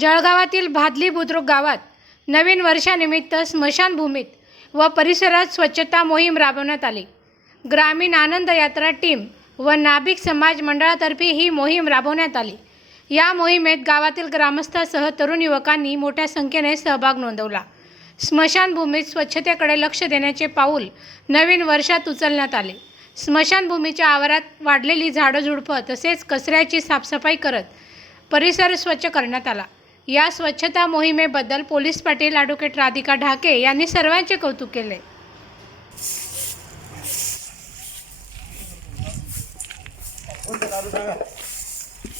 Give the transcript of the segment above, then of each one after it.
जळगावातील भादली बुद्रुक गावात नवीन वर्षानिमित्त स्मशानभूमीत व परिसरात स्वच्छता मोहीम राबवण्यात आली. ग्रामीण आनंद यात्रा टीम व नाभिक समाज मंडळातर्फे ही मोहीम राबवण्यात आली. या मोहिमेत गावातील ग्रामस्थासह तरुण युवकांनी मोठ्या संख्येने सहभाग नोंदवला. स्मशानभूमीत स्वच्छतेकडे लक्ष देण्याचे पाऊल नवीन वर्षात उचलण्यात आले. स्मशानभूमीच्या आवारात वाढलेली झाडं झुडपं तसेच कचऱ्याची साफसफाई करत परिसर स्वच्छ करण्यात आला. या स्वच्छता मोहिमेबद्दल पोलीस पाटील ॲडव्होकेट राधिका ढाके यांनी सर्वांचे कौतुक केले.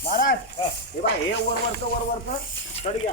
महाराज हे बा हे वर वरच वर वरच चढ घ्या